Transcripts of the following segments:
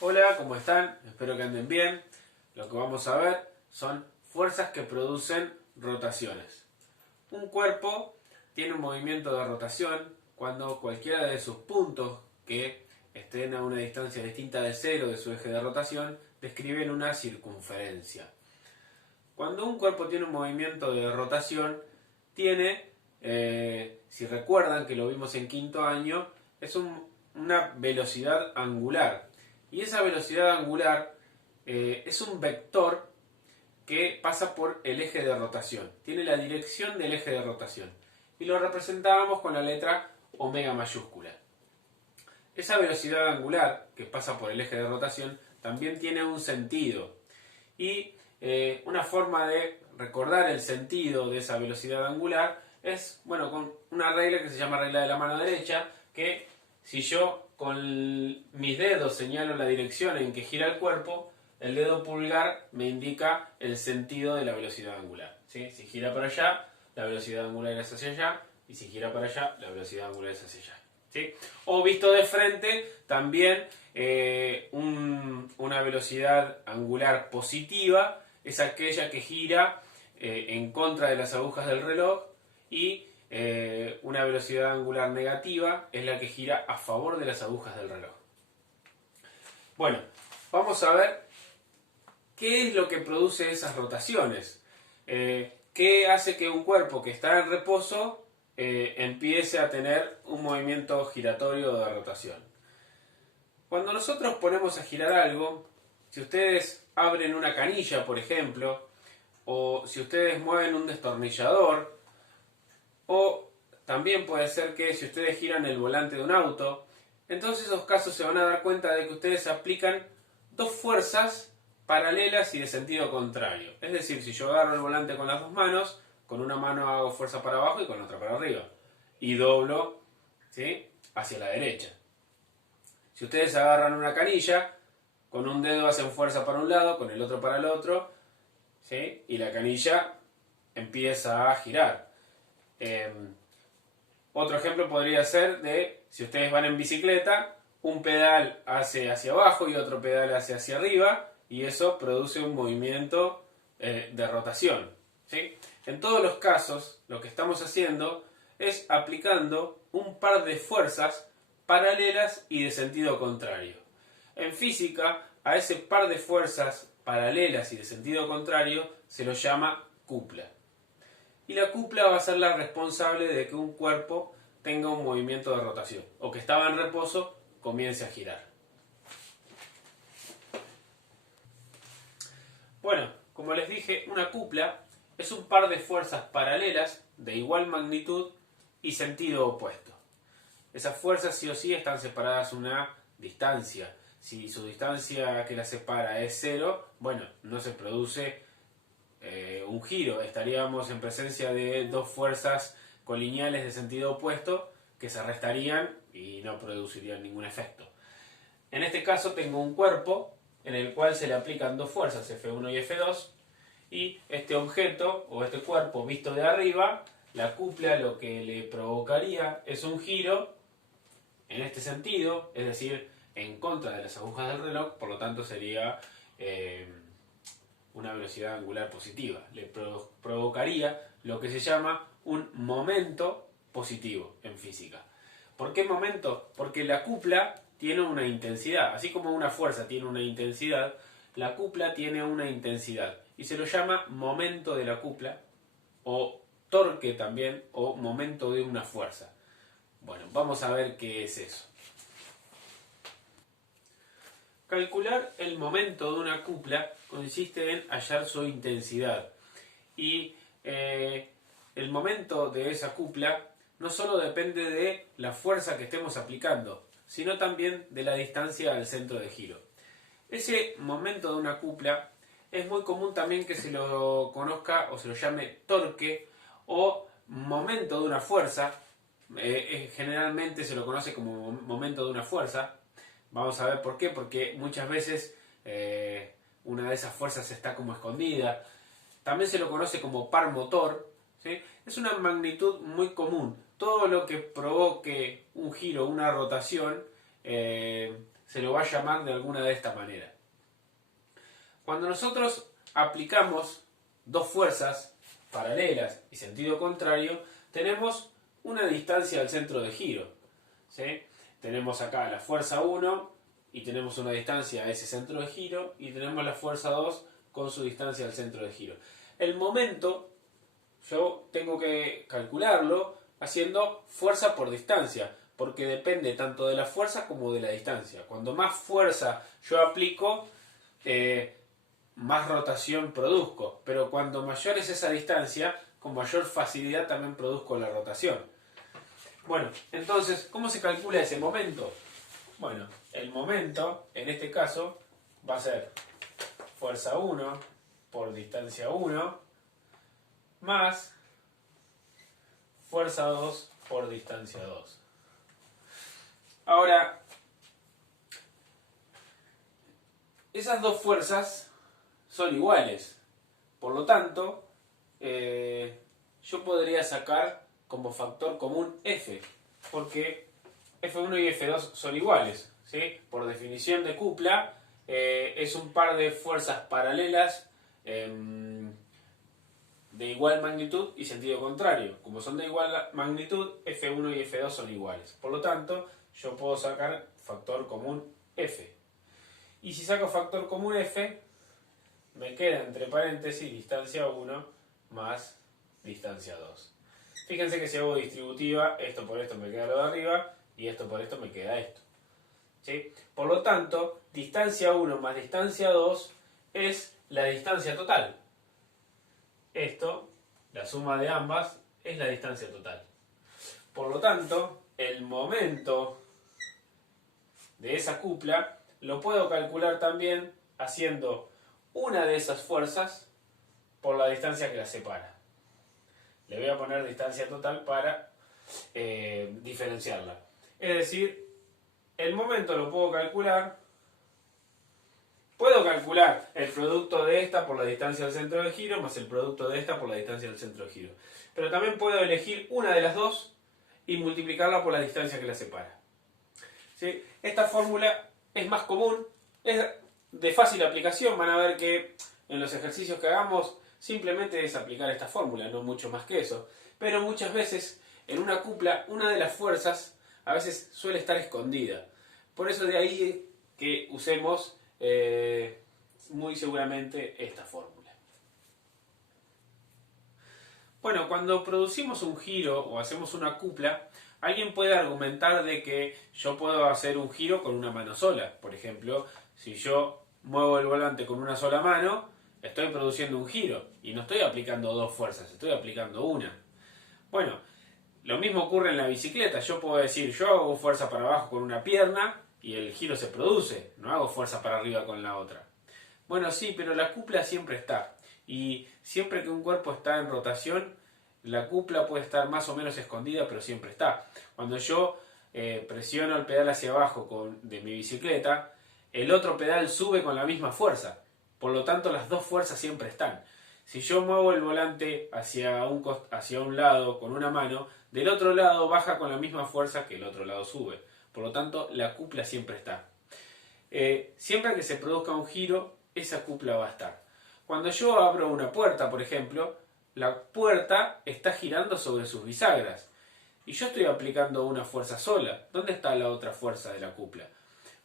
Hola, ¿cómo están? Espero que anden bien. Lo que vamos a ver son fuerzas que producen rotaciones. Un cuerpo tiene un movimiento de rotación cuando cualquiera de sus puntos que estén a una distancia distinta de cero de su eje de rotación describen una circunferencia. Cuando un cuerpo tiene un movimiento de rotación, tiene, si recuerdan que lo vimos en quinto año, es una velocidad angular. Y esa velocidad angular es un vector que pasa por el eje de rotación. Tiene la dirección del eje de rotación. Y lo representábamos con la letra omega mayúscula. Esa velocidad angular que pasa por el eje de rotación también tiene un sentido. Y una forma de recordar el sentido de esa velocidad angular es, bueno, con una regla que se llama regla de la mano derecha, que si yo con mis dedos señalo la dirección en que gira el cuerpo, el dedo pulgar me indica el sentido de la velocidad angular. ¿Sí? Si gira para allá, la velocidad angular es hacia allá, y si gira para allá, la velocidad angular es hacia allá. ¿Sí? O visto de frente, también una velocidad angular positiva es aquella que gira en contra de las agujas del reloj, y una velocidad angular negativa es la que gira a favor de las agujas del reloj. Bueno, vamos a ver qué es lo que produce esas rotaciones. ¿Qué hace que un cuerpo que está en reposo empiece a tener un movimiento giratorio de rotación? Cuando nosotros ponemos a girar algo, si ustedes abren una canilla, por ejemplo, o si ustedes mueven un destornillador, o también puede ser que si ustedes giran el volante de un auto, entonces esos casos se van a dar cuenta de que ustedes aplican dos fuerzas paralelas y de sentido contrario. Es decir, si yo agarro el volante con las dos manos, con una mano hago fuerza para abajo y con otra para arriba. Y doblo, ¿sí?, hacia la derecha. Si ustedes agarran una canilla, con un dedo hacen fuerza para un lado, con el otro para el otro, ¿sí?, y la canilla empieza a girar. Otro ejemplo podría ser de, si ustedes van en bicicleta, un pedal hace hacia abajo y otro pedal hace hacia arriba, y eso produce un movimiento de rotación. ¿Sí? En todos los casos, lo que estamos haciendo es aplicando un par de fuerzas paralelas y de sentido contrario. En física, a ese par de fuerzas paralelas y de sentido contrario se lo llama cupla. Y la cupla va a ser la responsable de que un cuerpo tenga un movimiento de rotación, o que estaba en reposo comience a girar. Bueno, como les dije, una cupla es un par de fuerzas paralelas de igual magnitud y sentido opuesto. Esas fuerzas sí o sí están separadas una distancia. Si su distancia que las separa es cero, bueno, no se produce un giro. Estaríamos en presencia de dos fuerzas colineales de sentido opuesto que se restarían y no producirían ningún efecto. En este caso tengo un cuerpo en el cual se le aplican dos fuerzas, F1 y F2, y este objeto o este cuerpo visto de arriba, la cupla lo que le provocaría es un giro en este sentido, es decir, en contra de las agujas del reloj, por lo tanto sería una velocidad angular positiva. Le provocaría lo que se llama un momento positivo en física. ¿Por qué momento? Porque la cupla tiene una intensidad. Así como una fuerza tiene una intensidad, la cupla tiene una intensidad. Y se lo llama momento de la cupla, o torque también, o momento de una fuerza. Bueno, vamos a ver qué es eso. Calcular el momento de una cupla consiste en hallar su intensidad. Y el momento de esa cupla no solo depende de la fuerza que estemos aplicando, sino también de la distancia al centro de giro. Ese momento de una cupla es muy común también que se lo conozca o se lo llame torque o momento de una fuerza. Generalmente se lo conoce como momento de una fuerza. Vamos a ver por qué, porque muchas veces una de esas fuerzas está como escondida. También se lo conoce como par motor, ¿sí? Es una magnitud muy común. Todo lo que provoque un giro, una rotación, se lo va a llamar de alguna de esta manera. Cuando nosotros aplicamos dos fuerzas paralelas y sentido contrario, tenemos una distancia al centro de giro, ¿sí? Tenemos acá la fuerza 1 y tenemos una distancia a ese centro de giro, y tenemos la fuerza 2 con su distancia al centro de giro. El momento yo tengo que calcularlo haciendo fuerza por distancia, porque depende tanto de la fuerza como de la distancia. Cuando más fuerza yo aplico, más rotación produzco, pero cuando mayor es esa distancia, con mayor facilidad también produzco la rotación. Bueno, entonces, ¿cómo se calcula ese momento? Bueno, el momento, en este caso, va a ser fuerza 1 por distancia 1 más fuerza 2 por distancia 2. Ahora, esas dos fuerzas son iguales. Por lo tanto, yo podría sacar como factor común F, porque F1 y F2 son iguales, ¿sí? Por definición de cupla, es un par de fuerzas paralelas de igual magnitud y sentido contrario. Como son de igual magnitud, F1 y F2 son iguales. Por lo tanto, yo puedo sacar factor común F. Y si saco factor común F, me queda entre paréntesis distancia 1 más distancia 2. Fíjense que si hago distributiva, esto por esto me queda lo de arriba y esto por esto me queda esto, ¿sí? Por lo tanto, distancia 1 más distancia 2 es la distancia total. Esto, la suma de ambas, es la distancia total. Por lo tanto, el momento de esa cupla lo puedo calcular también haciendo una de esas fuerzas por la distancia que las separa. Le voy a poner distancia total para diferenciarla. Es decir, el momento lo puedo calcular. Puedo calcular el producto de esta por la distancia del centro de giro más el producto de esta por la distancia del centro de giro. Pero también puedo elegir una de las dos y multiplicarla por la distancia que la separa. ¿Sí? Esta fórmula es más común, es de fácil aplicación. Van a ver que en los ejercicios que hagamos simplemente es aplicar esta fórmula, no mucho más que eso. Pero muchas veces en una cupla, una de las fuerzas a veces suele estar escondida. Por eso de ahí que usemos muy seguramente esta fórmula. Bueno, cuando producimos un giro o hacemos una cupla, alguien puede argumentar de que yo puedo hacer un giro con una mano sola. Por ejemplo, si yo muevo el volante con una sola mano, estoy produciendo un giro y no estoy aplicando dos fuerzas, estoy aplicando una. Bueno, lo mismo ocurre en la bicicleta. Yo puedo decir, yo hago fuerza para abajo con una pierna y el giro se produce, no hago fuerza para arriba con la otra. Bueno, sí, pero la cupla siempre está. Y siempre que un cuerpo está en rotación, la cupla puede estar más o menos escondida, pero siempre está. Cuando yo presiono el pedal hacia abajo de mi bicicleta, el otro pedal sube con la misma fuerza. Por lo tanto, las dos fuerzas siempre están. Si yo muevo el volante hacia un lado con una mano, del otro lado baja con la misma fuerza que el otro lado sube. Por lo tanto, la cupla siempre está. Siempre que se produzca un giro, esa cupla va a estar. Cuando yo abro una puerta, por ejemplo, la puerta está girando sobre sus bisagras. Y yo estoy aplicando una fuerza sola. ¿Dónde está la otra fuerza de la cupla?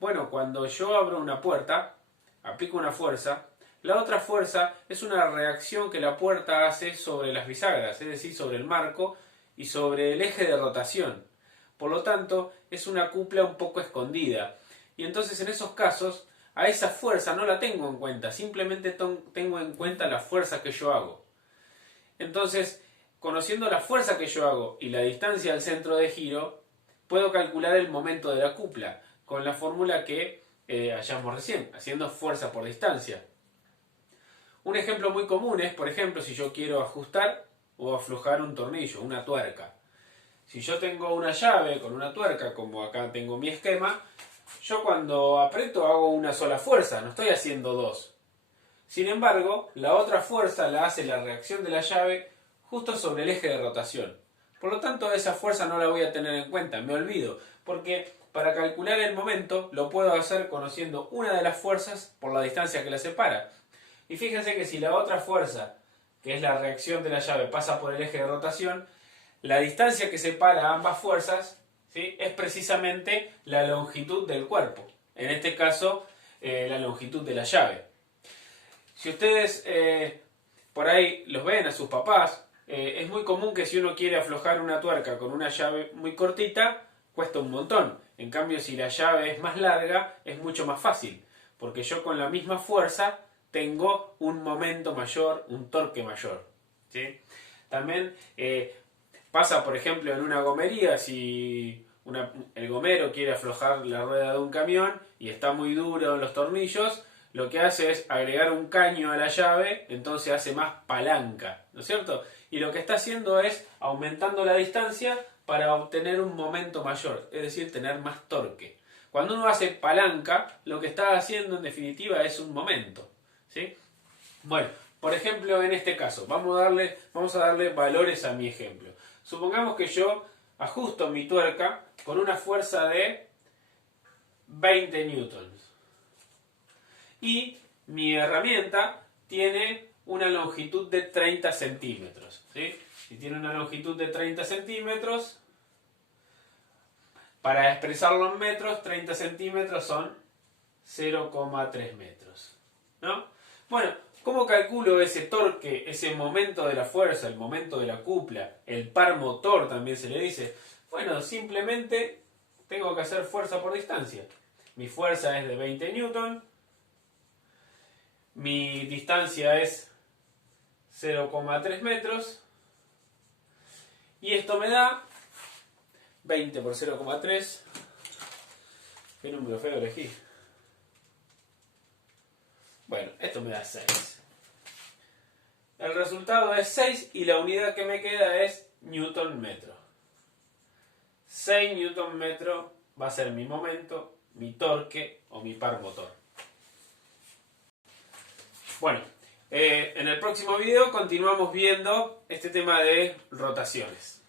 Bueno, cuando yo abro una puerta, aplico una fuerza. La otra fuerza es una reacción que la puerta hace sobre las bisagras, es decir, sobre el marco y sobre el eje de rotación. Por lo tanto, es una cupla un poco escondida. Y entonces en esos casos, a esa fuerza no la tengo en cuenta, simplemente tengo en cuenta la fuerza que yo hago. Entonces, conociendo la fuerza que yo hago y la distancia al centro de giro, puedo calcular el momento de la cupla con la fórmula que hallamos recién, haciendo fuerza por distancia. Un ejemplo muy común es, por ejemplo, si yo quiero ajustar o aflojar un tornillo, una tuerca. Si yo tengo una llave con una tuerca, como acá tengo mi esquema, yo cuando aprieto hago una sola fuerza, no estoy haciendo dos. Sin embargo, la otra fuerza la hace la reacción de la llave justo sobre el eje de rotación. Por lo tanto, esa fuerza no la voy a tener en cuenta, me olvido, Porque para calcular el momento lo puedo hacer conociendo una de las fuerzas por la distancia que la separa. Y fíjense que si la otra fuerza, que es la reacción de la llave, pasa por el eje de rotación, la distancia que separa ambas fuerzas, ¿sí?, es precisamente la longitud del cuerpo. En este caso, la longitud de la llave. Si ustedes por ahí los ven a sus papás, es muy común que si uno quiere aflojar una tuerca con una llave muy cortita, cuesta un montón. En cambio, si la llave es más larga, es mucho más fácil. Porque yo con la misma fuerza tengo un momento mayor, un torque mayor, ¿sí? También pasa, por ejemplo, en una gomería, si el gomero quiere aflojar la rueda de un camión y está muy duro en los tornillos, lo que hace es agregar un caño a la llave, entonces hace más palanca, ¿no es cierto? Y lo que está haciendo es aumentando la distancia para obtener un momento mayor, es decir, tener más torque. Cuando uno hace palanca, lo que está haciendo en definitiva es un momento, ¿sí? Bueno, por ejemplo, en este caso, vamos a darle valores a mi ejemplo. Supongamos que yo ajusto mi tuerca con una fuerza de 20 newtons. Y mi herramienta tiene una longitud de 30 centímetros. ¿Sí? Si tiene una longitud de 30 centímetros, para expresarlo en metros, 30 centímetros son 0,3 metros. ¿No? Bueno, ¿cómo calculo ese torque, ese momento de la fuerza, el momento de la cupla, el par motor también se le dice? Bueno, simplemente tengo que hacer fuerza por distancia. Mi fuerza es de 20 newton, mi distancia es 0,3 metros y esto me da 20 por 0,3. ¿Qué número feo elegí? Bueno, esto me da 6. El resultado es 6 y la unidad que me queda es newton metro. 6 newton metro va a ser mi momento, mi torque o mi par motor. Bueno, en el próximo video continuamos viendo este tema de rotaciones.